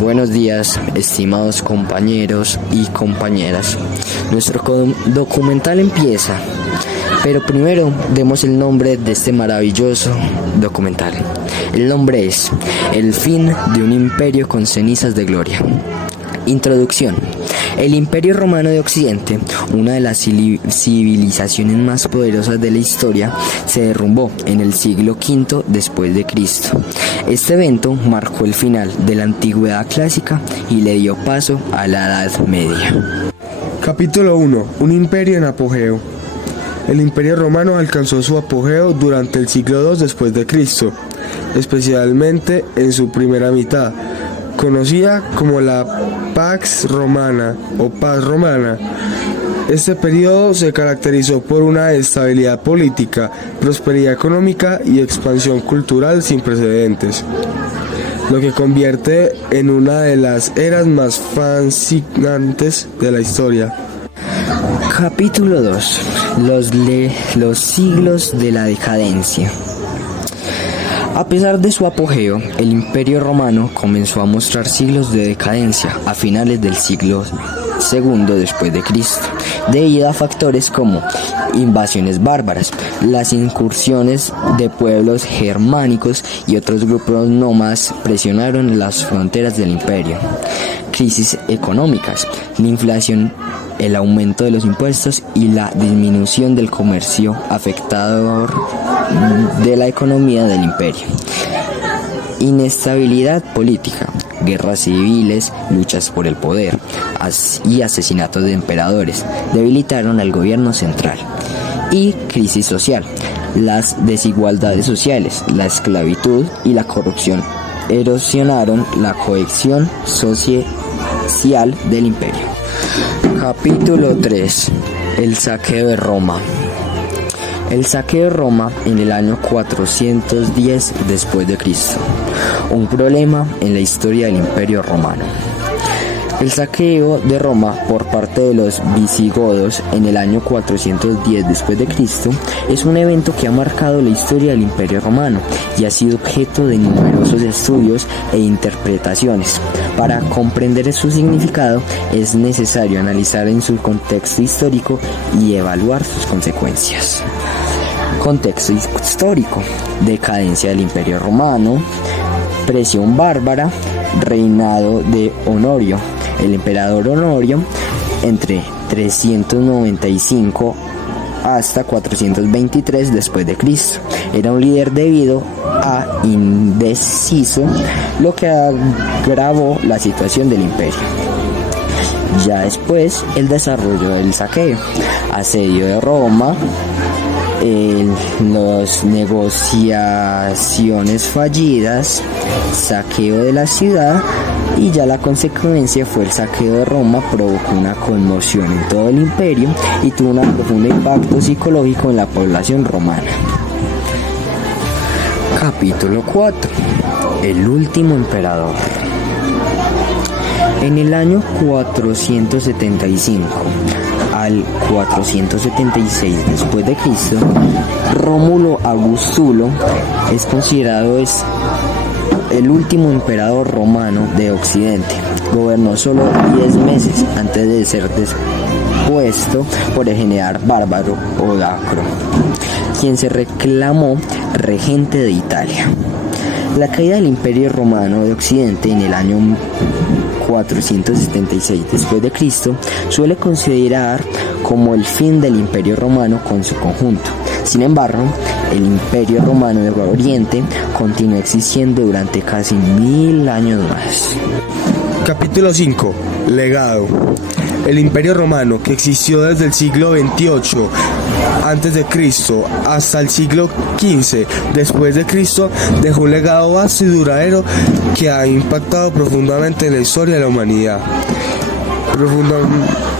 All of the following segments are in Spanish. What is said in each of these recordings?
Buenos días, estimados compañeros y compañeras. Nuestro documental empieza, pero primero demos el nombre de este maravilloso documental. El nombre es El fin de un imperio con cenizas de gloria. Introducción. El Imperio Romano de Occidente, una de las civilizaciones más poderosas de la historia, se derrumbó en el siglo V después de Cristo. Este evento marcó el final de la Antigüedad clásica y le dio paso a la Edad Media. Capítulo 1. Un imperio en apogeo. El Imperio Romano alcanzó su apogeo durante el siglo II después de Cristo, especialmente en su primera mitad, conocida como la Pax Romana o Paz Romana. Este periodo se caracterizó por una estabilidad política, prosperidad económica y expansión cultural sin precedentes, lo que convierte en una de las eras más fascinantes de la historia. Capítulo 2. Los siglos de la decadencia. A pesar de su apogeo, el Imperio Romano comenzó a mostrar siglos de decadencia a finales del siglo II después de Cristo, debido a factores como invasiones bárbaras, las incursiones de pueblos germánicos y otros grupos nómadas presionaron las fronteras del imperio. Crisis económicas, la inflación, el aumento de los impuestos y la disminución del comercio afectador de la economía del imperio. Inestabilidad política, guerras civiles, luchas por el poder y asesinatos de emperadores debilitaron al gobierno central. Y crisis social, las desigualdades sociales, la esclavitud y la corrupción erosionaron la cohesión social del imperio. Capítulo 3. El saqueo de Roma. El saqueo de Roma en el año 410 después de Cristo. Un problema en la historia del Imperio Romano. El saqueo de Roma por parte de los visigodos en el año 410 después de Cristo es un evento que ha marcado la historia del Imperio Romano y ha sido objeto de numerosos estudios e interpretaciones. Para comprender su significado es necesario analizar en su contexto histórico y evaluar sus consecuencias. Contexto histórico: decadencia del Imperio Romano, presión bárbara, reinado de Honorio. El emperador Honorio, entre 395 hasta 423 después de Cristo, era un líder debido a indeciso, lo que agravó la situación del imperio. Ya después, el desarrollo del saqueo, asedio de Roma, las negociaciones fallidas, saqueo de la ciudad, y ya la consecuencia fue el saqueo de Roma. Provocó una conmoción en todo el imperio y tuvo un profundo impacto psicológico en la población romana. Capítulo 4. El último emperador. En el año 475 al 476 después de Cristo, Rómulo Augustulo es considerado el último emperador romano de Occidente. Gobernó solo 10 meses antes de ser depuesto por el general bárbaro Odacro, quien se reclamó regente de Italia. La caída del Imperio Romano de Occidente en el año 476 después de Cristo suele considerar como el fin del Imperio Romano con su conjunto. Sin embargo, el Imperio Romano de Oriente continuó existiendo durante casi 1000 años más. Capítulo 5. Legado. El Imperio Romano, que existió desde el siglo XXVIII a.C. hasta el siglo XV después de Cristo, dejó un legado vasto y duradero que ha impactado profundamente en la historia de la humanidad.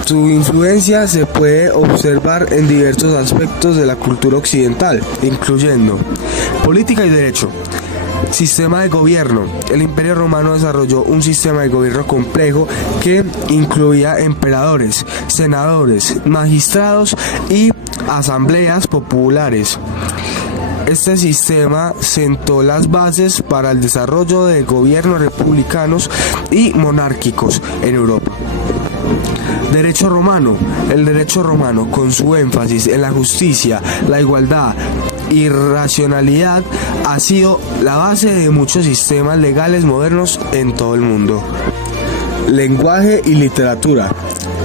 Su influencia se puede observar en diversos aspectos de la cultura occidental, incluyendo política y derecho. Sistema de gobierno. El Imperio Romano desarrolló un sistema de gobierno complejo que incluía emperadores, senadores, magistrados y asambleas populares. Este sistema sentó las bases para el desarrollo de gobiernos republicanos y monárquicos en Europa. Derecho romano. El derecho romano, con su énfasis en la justicia, la igualdad y racionalidad, ha sido la base de muchos sistemas legales modernos en todo el mundo. Lenguaje y literatura.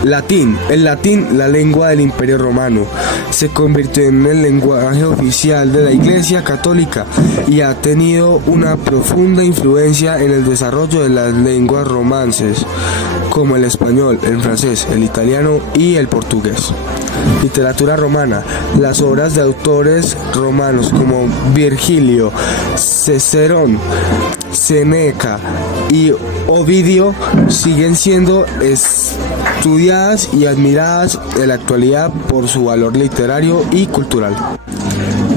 Latín. El latín, la lengua del Imperio Romano, se convirtió en el lenguaje oficial de la Iglesia Católica y ha tenido una profunda influencia en el desarrollo de las lenguas romances, como el español, el francés, el italiano y el portugués. Literatura romana. Las obras de autores romanos como Virgilio, Cicerón, Séneca y Ovidio siguen siendo estudiadas y admiradas en la actualidad por su valor literario y cultural.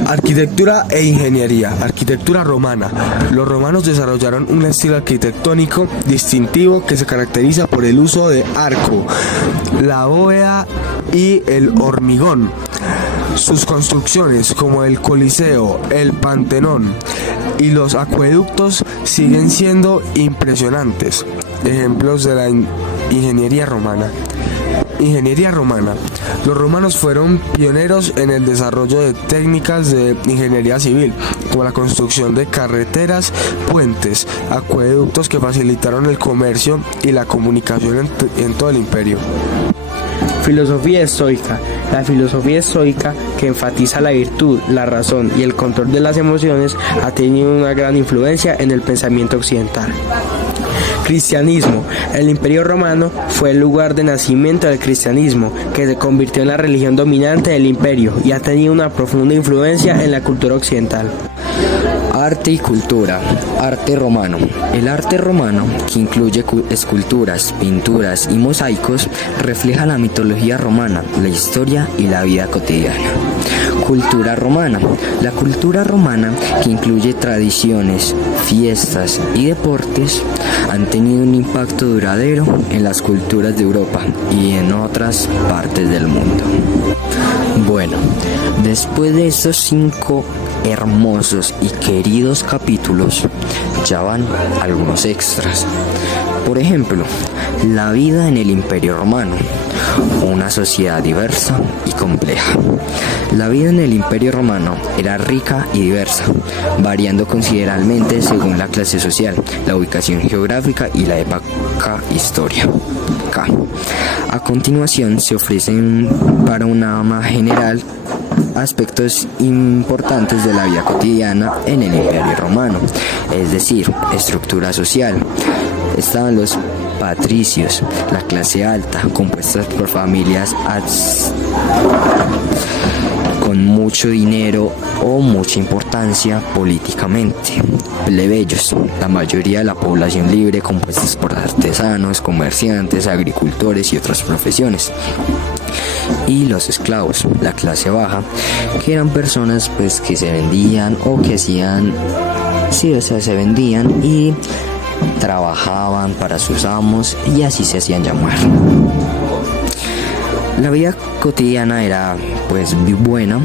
Arquitectura e ingeniería. Arquitectura romana. Los romanos desarrollaron un estilo arquitectónico distintivo que se caracteriza por el uso de arco, la bóveda y el hormigón. Sus construcciones, como el Coliseo, el Panteón y los acueductos, siguen siendo impresionantes ejemplos de la ingeniería romana. Ingeniería romana. Los romanos fueron pioneros en el desarrollo de técnicas de ingeniería civil, como la construcción de carreteras, puentes, acueductos que facilitaron el comercio y la comunicación en todo el imperio. Filosofía estoica. La filosofía estoica, que enfatiza la virtud, la razón y el control de las emociones, ha tenido una gran influencia en el pensamiento occidental. Cristianismo. El Imperio Romano fue el lugar de nacimiento del cristianismo, que se convirtió en la religión dominante del imperio y ha tenido una profunda influencia en la cultura occidental. Arte y cultura. Arte romano. El arte romano, que incluye esculturas, pinturas y mosaicos, refleja la mitología romana, la historia y la vida cotidiana. Cultura romana. La cultura romana, que incluye tradiciones, fiestas y deportes, han tenido un impacto duradero en las culturas de Europa y en otras partes del mundo. Bueno, después de estos 5 hermosos y queridos capítulos, ya van algunos extras. Por ejemplo, la vida en el Imperio Romano, una sociedad diversa y compleja. La vida en el Imperio Romano era rica y diversa, variando considerablemente según la clase social, la ubicación geográfica y la época histórica. A continuación se ofrecen para una más general aspectos importantes de la vida cotidiana en el Imperio Romano, es decir, estructura social. Estaban los patricios, la clase alta, compuestas por familias con mucho dinero o mucha importancia políticamente. Plebeyos, la mayoría de la población libre, compuestas por artesanos, comerciantes, agricultores y otras profesiones. Y los esclavos, la clase baja, que eran personas pues que se vendían o que hacían, se vendían y trabajaban para sus amos y así se hacían llamar. La vida cotidiana era pues buena,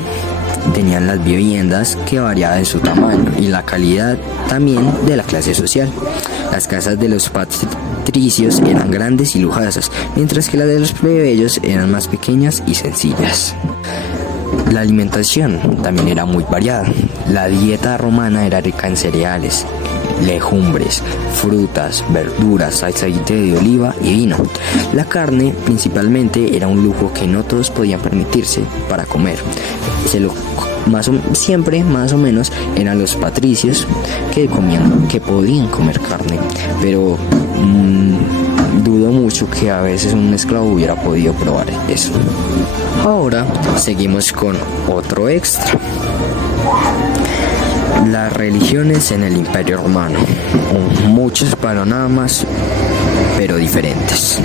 tenían las viviendas que variaban en su tamaño y la calidad también de la clase social. Las casas de los patricios eran grandes y lujosas, mientras que las de los plebeyos eran más pequeñas y sencillas. La alimentación también era muy variada. La dieta romana era rica en cereales, legumbres, frutas, verduras, aceite de oliva y vino. La carne principalmente era un lujo que no todos podían permitirse para comer. Siempre más o menos eran los patricios que podían comer carne, pero dudo mucho que a veces un esclavo hubiera podido probar eso. Ahora seguimos con otro extra. Las religiones en el Imperio Romano, muchos panoramas, pero diferentes.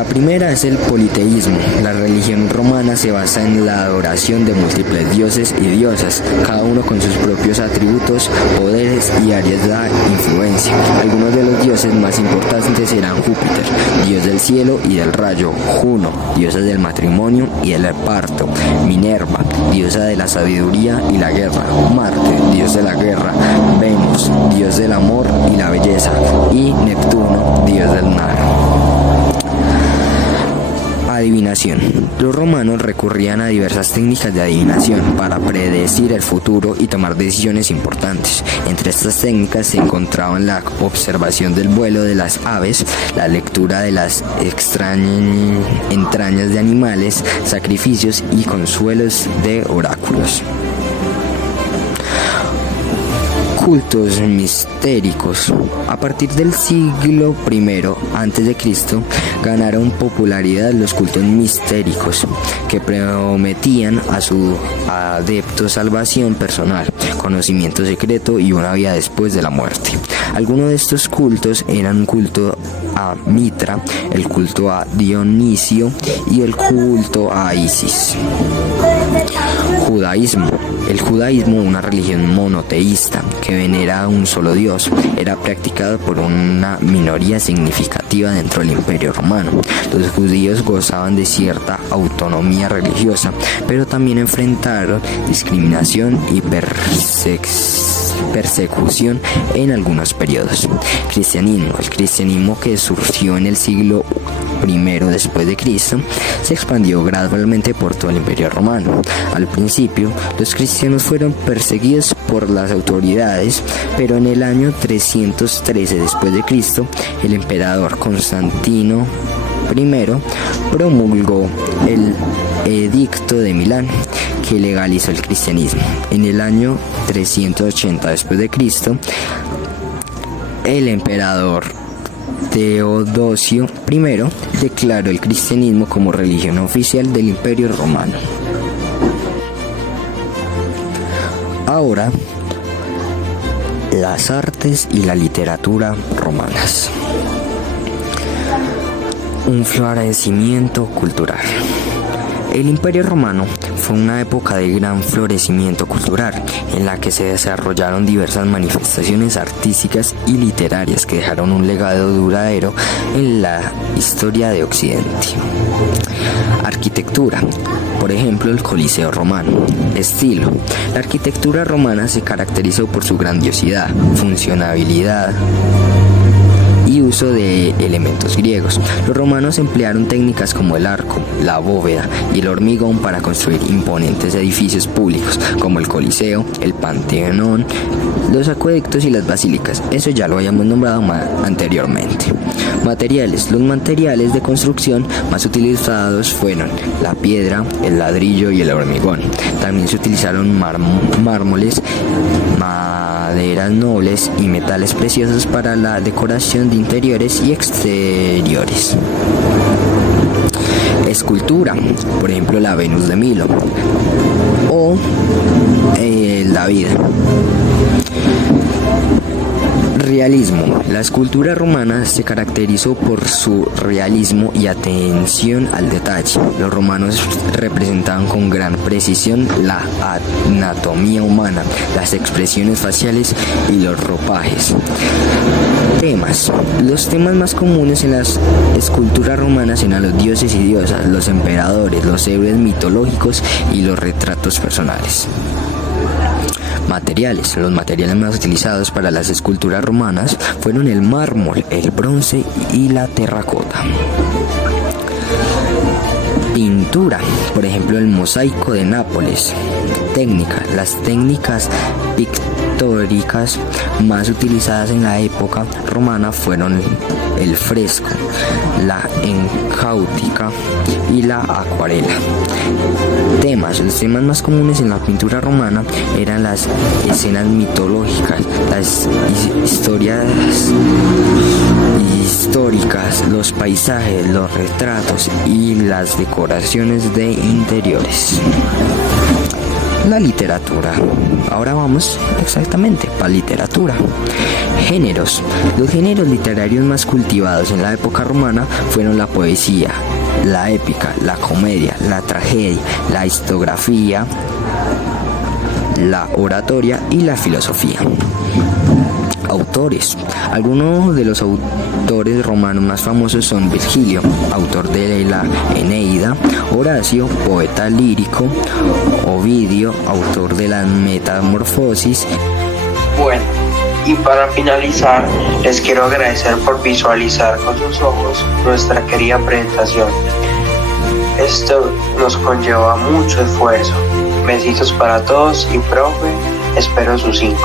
La primera es el politeísmo. La religión romana se basa en la adoración de múltiples dioses y diosas, cada uno con sus propios atributos, poderes y áreas de influencia. Algunos de los dioses más importantes eran Júpiter, dios del cielo y del rayo; Juno, diosa del matrimonio y del parto; Minerva, diosa de la sabiduría y la guerra; Marte, dios de la guerra; Venus, dios del amor y la belleza; y Neptuno, dios del mar. Adivinación. Los romanos recurrían a diversas técnicas de adivinación para predecir el futuro y tomar decisiones importantes. Entre estas técnicas se encontraban la observación del vuelo de las aves, la lectura de las entrañas de animales, sacrificios y consuelos de oráculos. Cultos mistéricos. A partir del siglo I a.C. ganaron popularidad los cultos mistéricos, que prometían a sus adeptos salvación personal, conocimiento secreto y una vida después de la muerte. Algunos de estos cultos eran un culto a Mitra, el culto a Dionisio y el culto a Isis. Judaísmo. El judaísmo, una religión monoteísta que venera a un solo Dios, era practicado por una minoría significativa dentro del Imperio Romano. Los judíos gozaban de cierta autonomía religiosa, pero también enfrentaron discriminación y persecución en algunos periodos. Cristianismo. El cristianismo, que surgió en el siglo I después de Cristo, se expandió gradualmente por todo el Imperio Romano. Al principio, los cristianos fueron perseguidos por las autoridades, pero en el año 313 después de Cristo, el emperador Constantino I promulgó el Edicto de Milán, que legalizó el cristianismo. En el año 380 después de Cristo, el emperador Teodosio I declaró el cristianismo como religión oficial del Imperio Romano. Ahora, las artes y la literatura romanas. Un florecimiento cultural. El Imperio Romano fue una época de gran florecimiento cultural, en la que se desarrollaron diversas manifestaciones artísticas y literarias que dejaron un legado duradero en la historia de Occidente. Arquitectura. Por ejemplo, el Coliseo romano. Estilo. La arquitectura romana se caracterizó por su grandiosidad, funcionalidad y uso de elementos griegos. Los romanos emplearon técnicas como el arco, la bóveda y el hormigón para construir imponentes edificios públicos como el Coliseo, el Panteón, los acueductos y las basílicas. Eso ya lo habíamos nombrado anteriormente. Materiales. Los materiales de construcción más utilizados fueron la piedra, el ladrillo y el hormigón. También se utilizaron mármoles, maderas nobles y metales preciosos para la decoración de interiores y exteriores. Escultura, por ejemplo la Venus de Milo o el David. Realismo. La escultura romana se caracterizó por su realismo y atención al detalle. Los romanos representaban con gran precisión la anatomía humana, las expresiones faciales y los ropajes. Temas. Los temas más comunes en las esculturas romanas eran los dioses y diosas, los emperadores, los héroes mitológicos y los retratos personales. Materiales. Los materiales más utilizados para las esculturas romanas fueron el mármol, el bronce y la terracota. Pintura. Por ejemplo, el mosaico de Nápoles. Técnica. Las técnicas pictóricas más utilizadas en la época romana fueron el fresco, la encáutica y la acuarela. Temas. Los temas más comunes en la pintura romana eran las escenas mitológicas, las historias históricas, los paisajes, los retratos y las decoraciones de interiores. La literatura. Ahora vamos exactamente para literatura. Géneros. Los géneros literarios más cultivados en la época romana fueron la poesía, la épica, la comedia, la tragedia, la historiografía, la oratoria y la filosofía. Autores. Algunos de los autores romanos más famosos son Virgilio, autor de la Eneida, Horacio, poeta lírico, Ovidio, autor de las Metamorfosis. Bueno, y para finalizar, les quiero agradecer por visualizar con sus ojos nuestra querida presentación. Esto nos conlleva mucho esfuerzo. Besitos para todos y profe, espero sus 5.